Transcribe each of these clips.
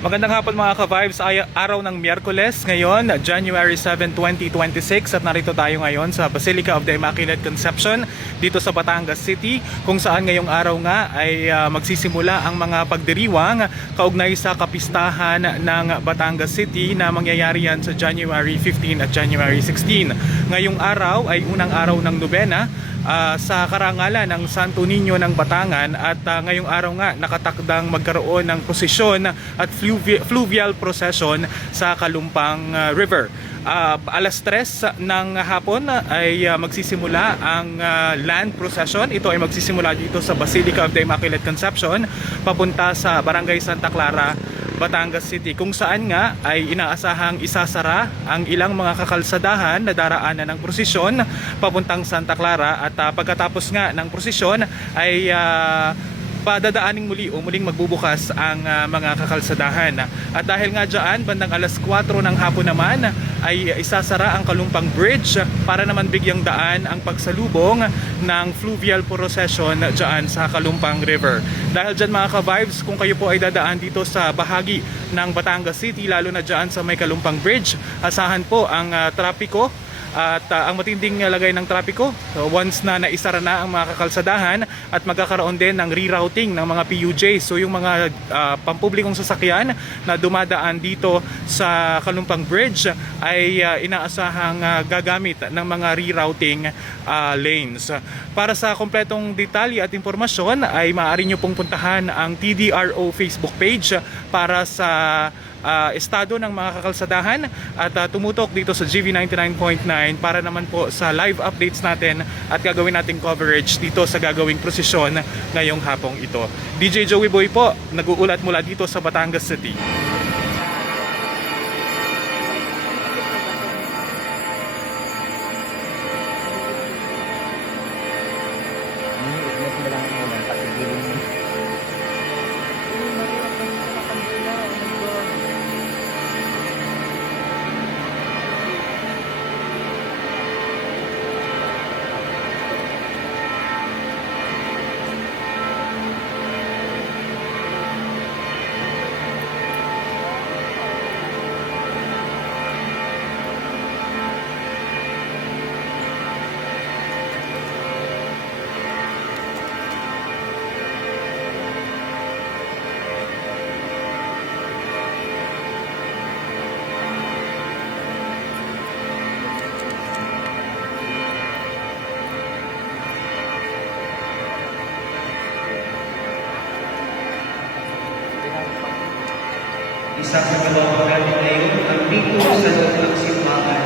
Magandang hapon mga ka-vibes, araw ng Miyerkules ngayon, January 7, 2026 at narito tayo ngayon sa Basilica of the Immaculate Conception dito sa Batangas City kung saan ngayong araw nga ay magsisimula ang mga pagdiriwang kaugnay sa kapistahan ng Batangas City na mangyayari yan sa January 15 at January 16. Ngayong araw ay unang araw ng nobena sa karangalan ng Santo Niño ng Batangan at ngayong araw nga nakatakdang magkaroon ng prosesyon at fluvial procession sa Kalumpang River. Alas 3 ng hapon ay magsisimula ang land procession. Ito ay magsisimula dito sa Basilica of the Immaculate Conception papunta sa Barangay Santa Clara, Batangas City, kung saan nga ay inaasahang isasara ang ilang mga kakalsadahan na daraanan ng prosesyon papuntang Santa Clara at pagkatapos nga ng prosesyon ay padadaaning muli o muling magbubukas ang mga kakalsadahan. At dahil nga dyan, bandang alas 4 ng hapon naman ay isasara ang Kalumpang Bridge para naman bigyang daan ang pagsalubong ng fluvial procession dyan sa Kalumpang River. Dahil dyan mga ka-vibes, kung kayo po ay dadaan dito sa bahagi ng Batangas City, lalo na dyan sa may Kalumpang Bridge, asahan po ang trapiko at ang matinding lagay ng trapiko once na naisara na ang mga kakalsadahan at magkakaroon din ng rerouting ng mga PUJ. So yung mga pampublikong sasakyan na dumadaan dito sa Kalumpang Bridge ay inaasahang gagamit ng mga rerouting lanes. Para sa kompletong detalye at impormasyon ay maaari nyo pong puntahan ang TDRO Facebook page para sa estado ng mga kakalsadahan at tumutok dito sa GV 99.9 para naman po sa live updates natin at gagawin nating coverage dito sa gagawing prosesyon ngayong hapong ito. DJ Joey Boy po, nag-uulat mula dito sa Batangas City. Isa sa gawang natin ngayon ang dito sa loob ng simbahan.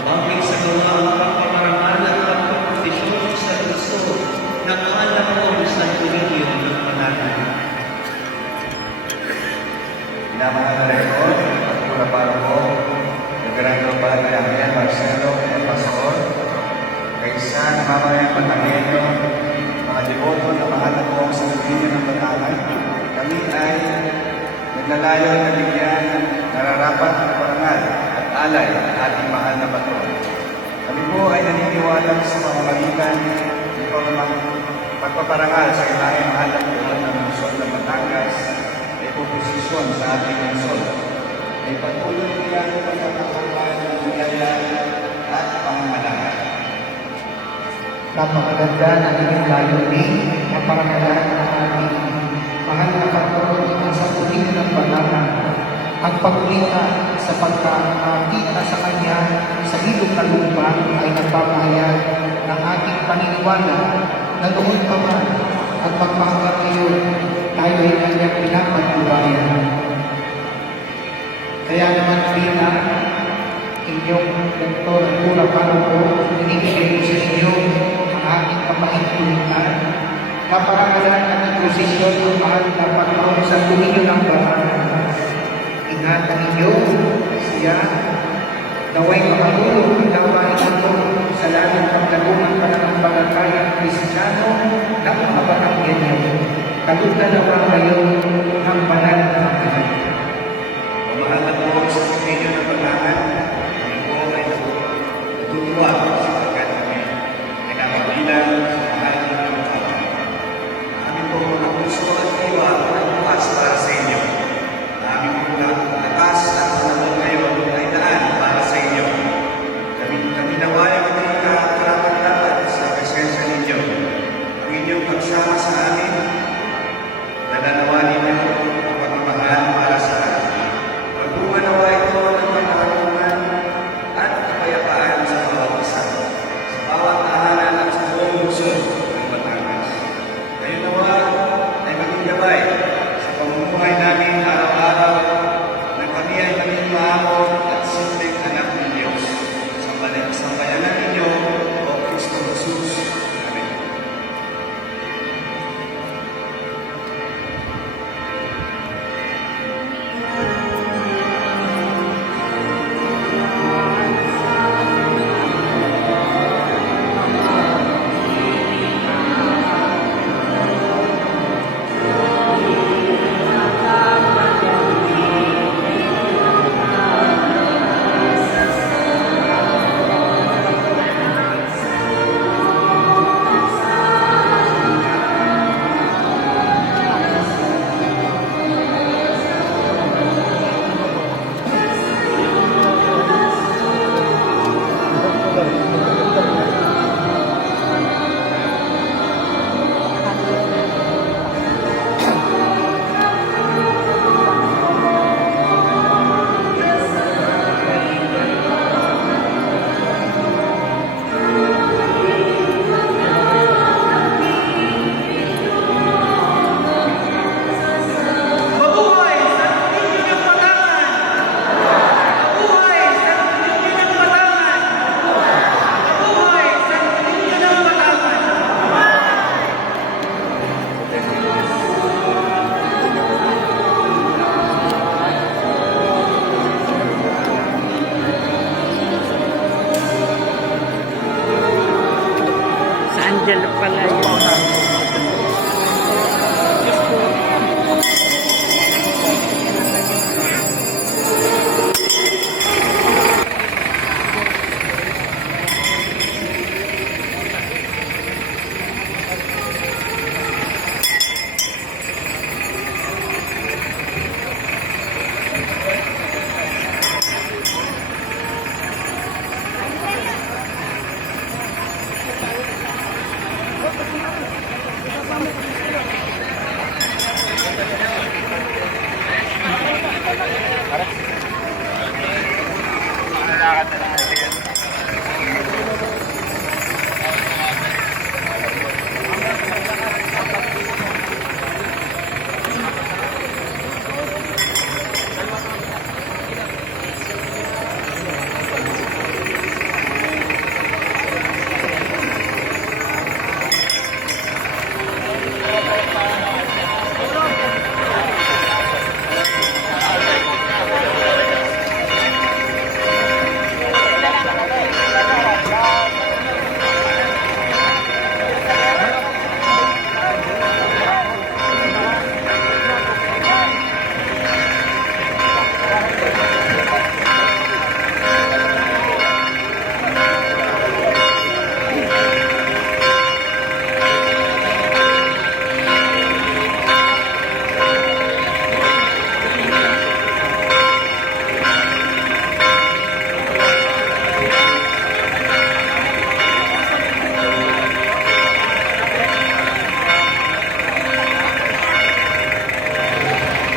Mabig sa gawa ang pagpaparamal at pagpapakondisyon sa gusto ng anak ko sa tuloy ng pangalan. Pinamahal na rekord, pagkura para ko, nagkarang Padre Angel Marcelo El Pastor, kaysa namamayang Patangenyo, mga deboto na mahal ako sa tuloy ng Batangan, kami ay naglalayo na bigyan nararapat ng parangal at alay ang ating mahal na patron. Kami po ay naniniwala sa pamamagitan ito namang pagpaparangal sa ilang mahal na patron ng lungsod ng Batangas ay puposisyon sa ating lungsod. Ay patuloy nila ang pagkakakuhan ng biyaya at pangangalaga. Napakaganda na inyong layunin na parangalan ng ating mahal na patron sa puling ng Batangan, ang paglinga sa pagkakita sa Kanya sa ilog na lupa ay nagpapahayag ng ating paniniwala na noon pa man at pagpahanggang ngayon tayo ay kanyang pinapatubayan. Kaya naman bilang inyong Dr. Pura Paruko, binibigay sa inyo ang ating kapahintulutan na parangalan at prosesyon ng mahal na patron sa tuloy ng Batangan. Ingatan ninyo siya, naway makatulong ang dawain ito sa lalong paglaguman pa ng pangatayang Kristiyano ng mga Batanggenyo. Kalutan na ba kayo ng banal na Batangan? Mahal na po sa tuloy ng Batangan, kami po ay natutuwa sapagkat kami ay nakabilang sa mahal ng Batangan. Kami po mga puso at iwa at bukas para sa inyo. Aming Diyan pala yun.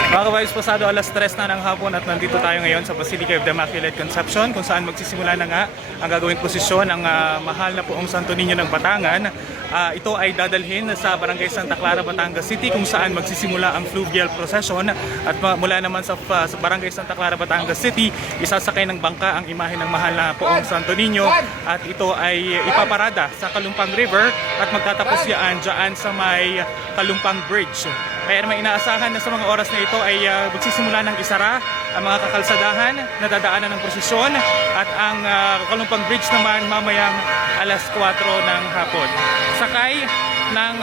Mga ka-vibes, pasado alas 3 na ng hapon at nandito tayo ngayon sa Basilica of the Immaculate Conception kung saan magsisimula na nga ang gagawing prosesyon ng mahal na poong Santo Niño ng Batangan. Ito ay dadalhin sa Barangay Santa Clara, Batangas City kung saan magsisimula ang fluvial procession at mula naman sa Barangay Santa Clara, Batangas City, isasakay ng bangka ang imahe ng mahal na poong Santo Niño at ito ay ipaparada sa Kalumpang River at magtatapos yan dyan sa may Kalumpang Bridge. Kaya naman inaasahan na sa mga oras na ito ay magsisimula ng isara ang mga kakalsadahan na dadaanan ng prosesyon at ang Kalumpang Bridge naman mamayang alas 4 ng hapon. Sakay ng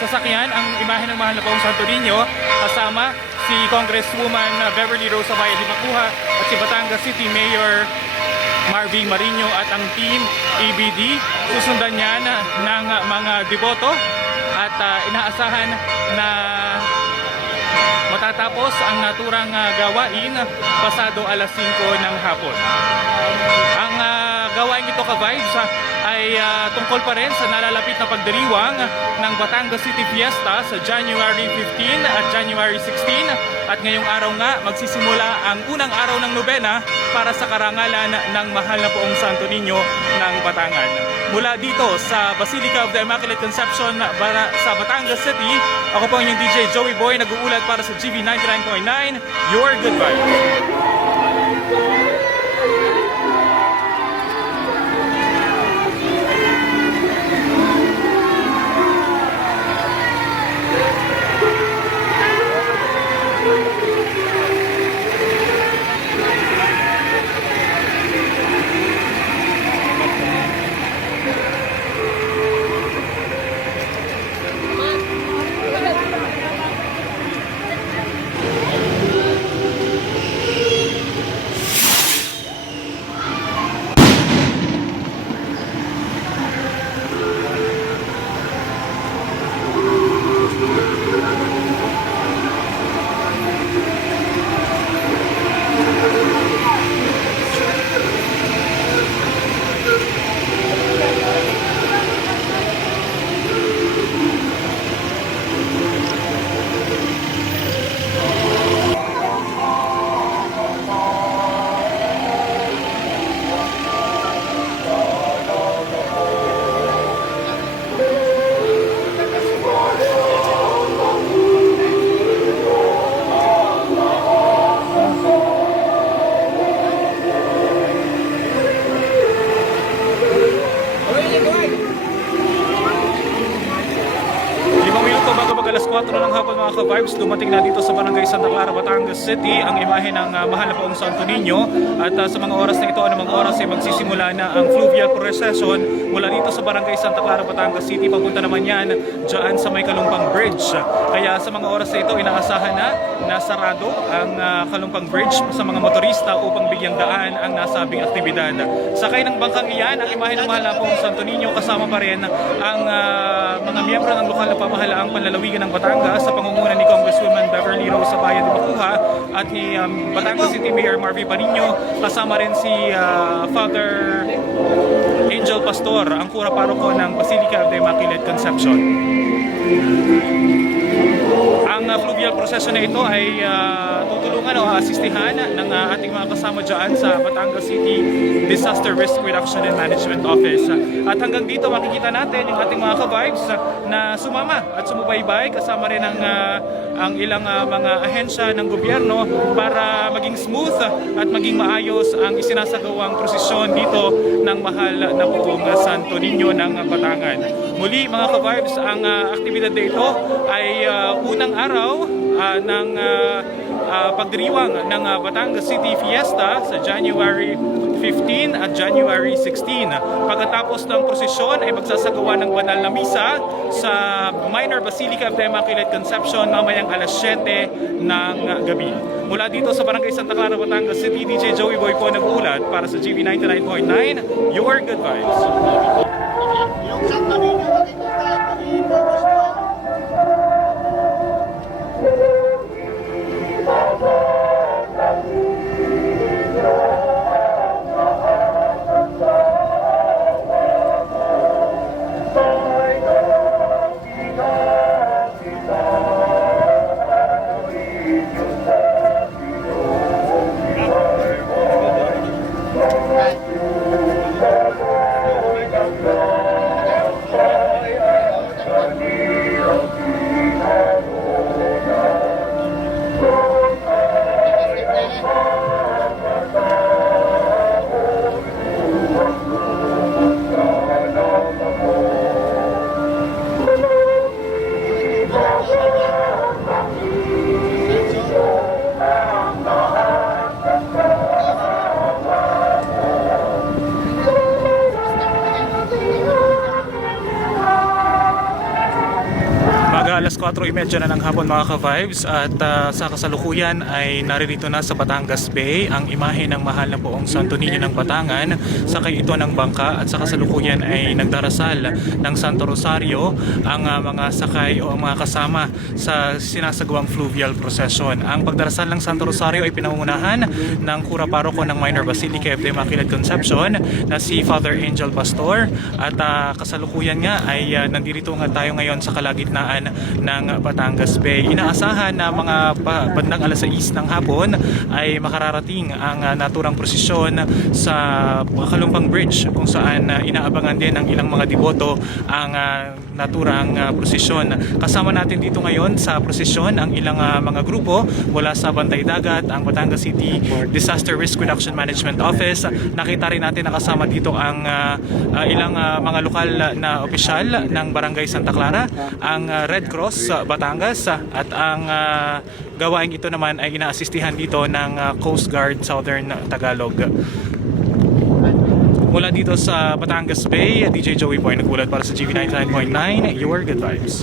sasakyan ang imahe ng mahal na poong Santo Niño kasama si Congresswoman Beverly Rosa Valle de Macuja at si Batangas City Mayor Marvin Marino at ang team ABD. Susundan niyan ng mga deboto at inaasahan na matatapos ang naturang gawain pasado alas 5 ng hapon. Ang gawain ito ka-vibes ay tungkol pa rin sa nalalapit na pagdiriwang ng Batangas City Fiesta sa January 15 at January 16 at ngayong araw nga magsisimula ang unang araw ng nobena para sa karangalan ng mahal na poong Santo Niño ng Batangan. Mula dito sa Basilica of the Immaculate Conception sa Batangas City, ako po ang inyong DJ Joey Boy, nag-uulat para sa GB 99.9, Your Good Vibes. Mag-alas 4 na ng hapon mga ka-vibes, dumating na dito sa Barangay Santa Clara, Batangas City ang imahe ng mahal na poong Santo Niño. At sa mga oras na ito, anumang oras ay magsisimula na ang fluvial procession mula dito sa Barangay Santa Clara, Batangas City. Papunta naman yan dyan sa may Kalumpang Bridge. Kaya sa mga oras na ito, inaasahan na sarado ang Kalumpang Bridge sa mga motorista upang bigyang daan ang nasabing aktibidad. Sakay ng bangkang iyan, ang imahe ng mahal na poong Santo Niño, kasama pa rin ang mga miyembro ng lokal na pamahalaang panlalawigan ng Batangas sa pangunguna ni Congresswoman Beverly Rose Abaya de Macuja at ni Batangas City Mayor Marvin Panino. Kasama rin si Father Angel Pastor, ang kura paroko ng Basilica of the Immaculate Conception. Ang fluvial procession na ito ay tutulungan o asistihan ng ating mga kasama dyan sa Batangas City Disaster Risk Reduction and Management Office. At hanggang dito makikita natin yung ating mga ka-vibes na sumama at sumubaybay kasama rin ang ilang mga ahensya ng gobyerno para maging smooth at maging maayos ang isinasagawang prosesyon dito ng mahal na poong Santo Niño ng Batangan. Muli mga ka-vibes, ang aktibidad na ito ay unang araw ng pagdiriwang ng Batangas City Fiesta sa January 15 at January 16. Pagkatapos ng prosesyon ay magsasagawa ng banal na misa sa Minor Basilica of the Immaculate Conception mamayang alas 7 ng gabi. Mula dito sa Barangay Santa Clara, Batangas City, DJ Joey Boy po nag-uulat para sa GB 99.9, Your Good Vibes. Yung Santo Niño makikita, pag-i-focus mo. Alas 4:30 na ng hapon mga ka-vibes at sa kasalukuyan ay naririto na sa Batangas Bay ang imahe ng mahal na poong Santo Niño ng Batangan. Sakay ito ng bangka at sa kasalukuyan ay nagdarasal ng Santo Rosario ang mga sakay o ang mga kasama sa sinasagawang fluvial procession. Ang pagdarasal ng Santo Rosario ay pinangungunahan ng kura paroko ng Minor Basilica of the Immaculate Conception na si Father Angel Pastor at kasalukuyan nga ay nandito nga tayo ngayon sa kalagitnaan ng Batangas Bay. Inaasahan na mga bandang alas 6 ng hapon ay makararating ang naturang prosesyon sa Kalumpang Bridge kung saan inaabangan din ng ilang mga deboto ang naturang prosesyon. Kasama natin dito ngayon sa prosesyon ang ilang mga grupo mula sa Bantay Dagat, ang Batangas City Disaster Risk Reduction Management Office. Nakita rin natin nakasama dito ang ilang mga lokal na opisyal ng Barangay Santa Clara, ang Red Cross Batangas at ang gawaing ito naman ay inaasistihan dito ng Coast Guard Southern Tagalog. Mula dito sa Batangas Bay, DJ Joey po ay nagbulat para sa GB 99.9, Your Good Vibes.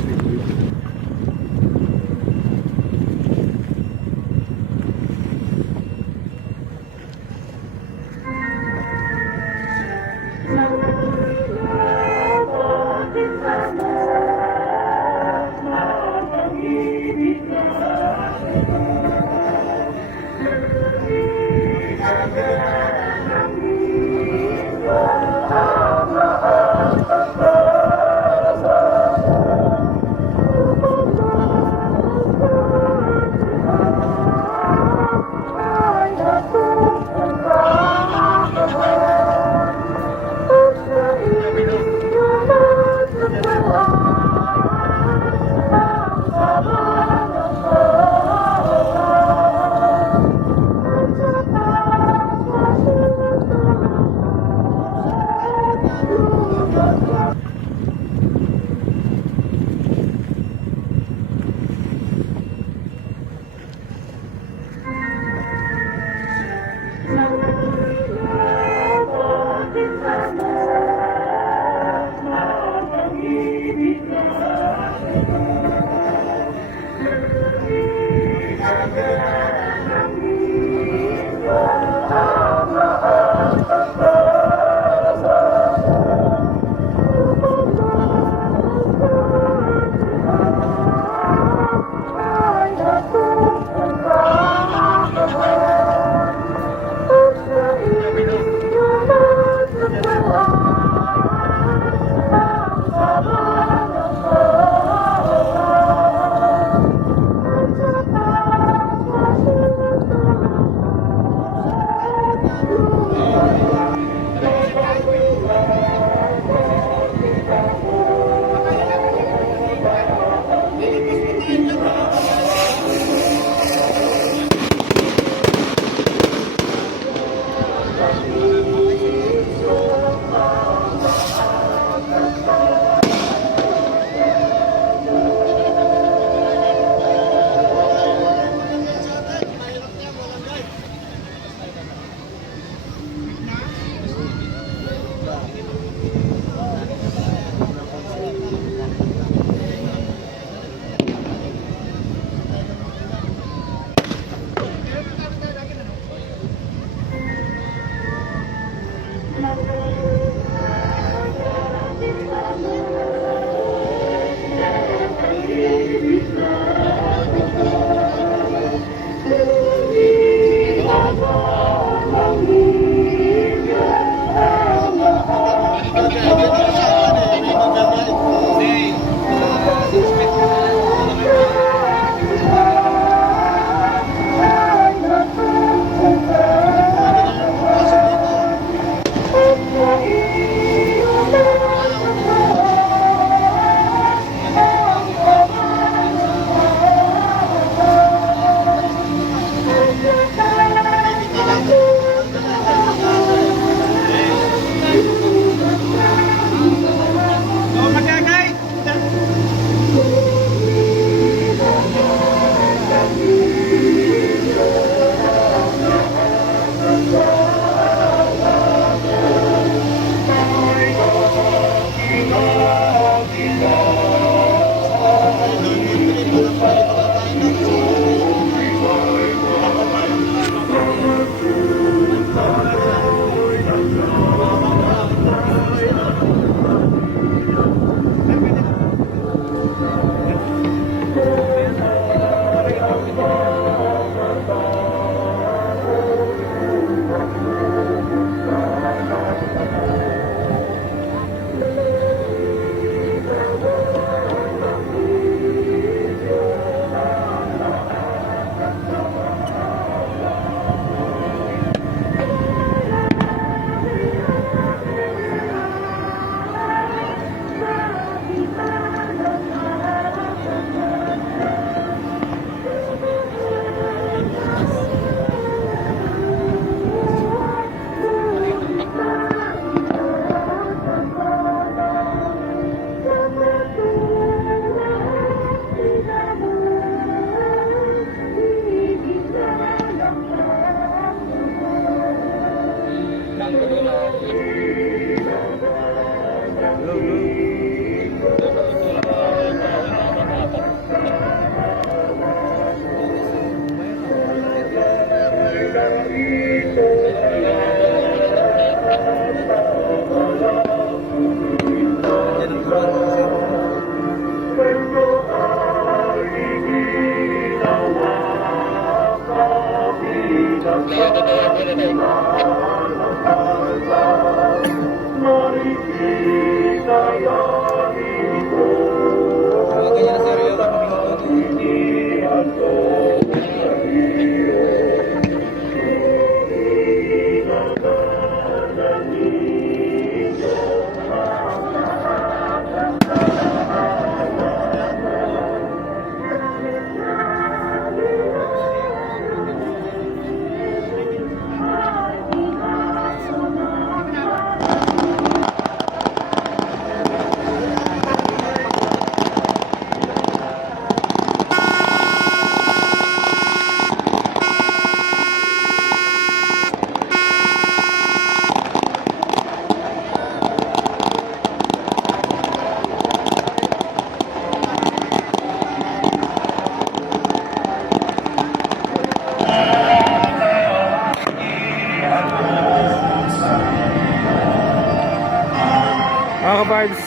Mga ka-vibes,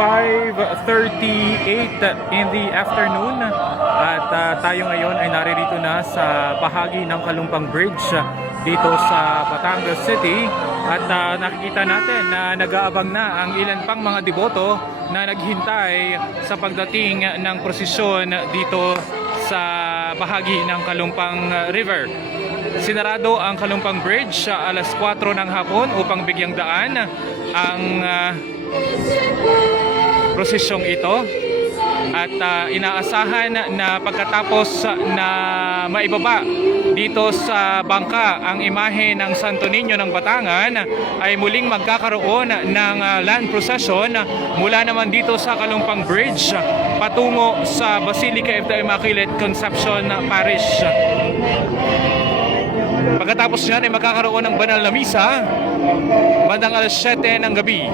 5:38 in the afternoon at tayo ngayon ay naririto na sa bahagi ng Kalumpang Bridge dito sa Batangas City at nakikita natin na nag-aabang na ang ilan pang mga deboto na naghintay sa pagdating ng prosesyon dito sa bahagi ng Kalumpang River. Sinarado ang Kalumpang Bridge sa alas 4 ng hapon upang bigyang daan ang prosesyong ito at inaasahan na pagkatapos na maibaba dito sa bangka ang imahe ng Santo Niño ng Batangan ay muling magkakaroon ng land procession mula naman dito sa Kalumpang Bridge patungo sa Basilica of the Immaculate Conception Parish. Pagkatapos niyan ay magkakaroon ng banal na misa bandang alas 7 ng gabi.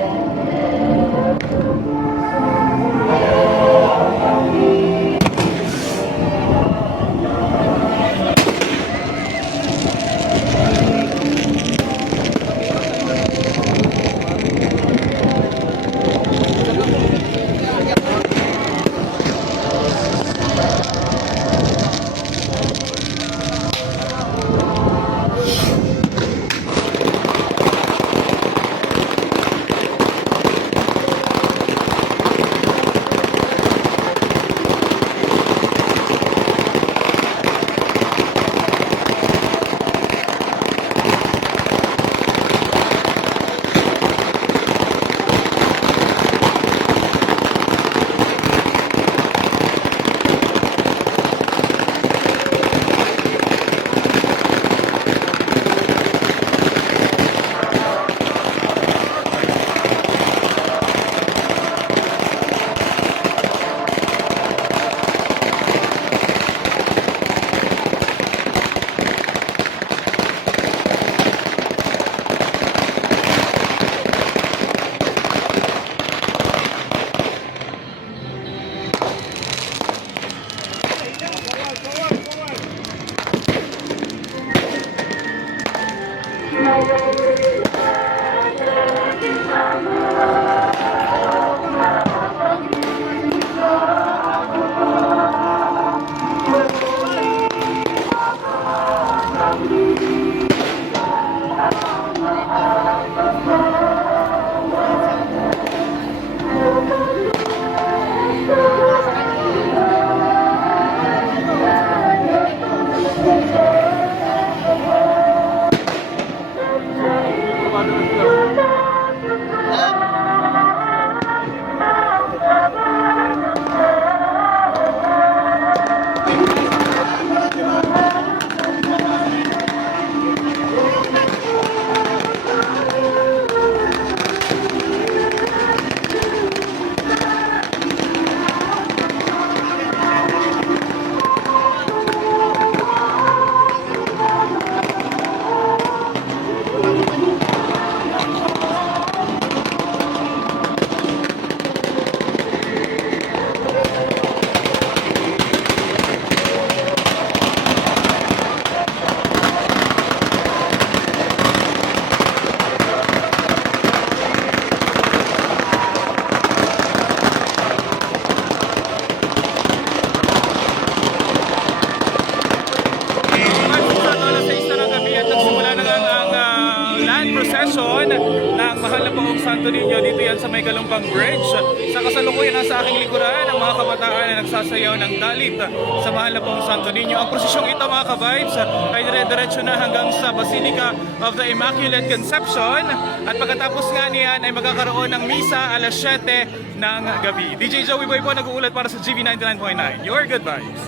kasalukuyan nasa aking likuran ang mga kabataan na nagsasayaw ng dalit sa mahal na pong Santo Niño. Ang prosesyong ito mga ka-vibes ay dire-diretso na hanggang sa Basilica of the Immaculate Conception at pagkatapos nga niyan ay magkakaroon ng misa alas 7 ng gabi. DJ Joey Boy po nag-uulat para sa GV 99.9. Your good vibes.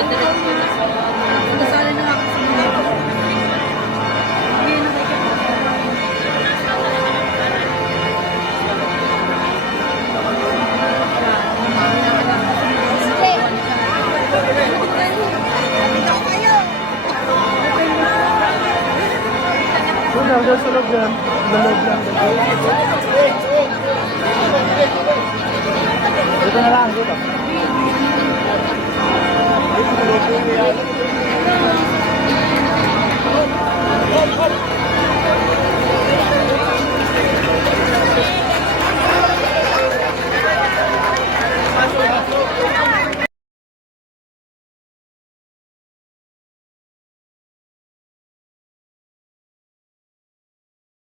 Nasali na ako sa mga hindi na kayo. Dito na lang, dito.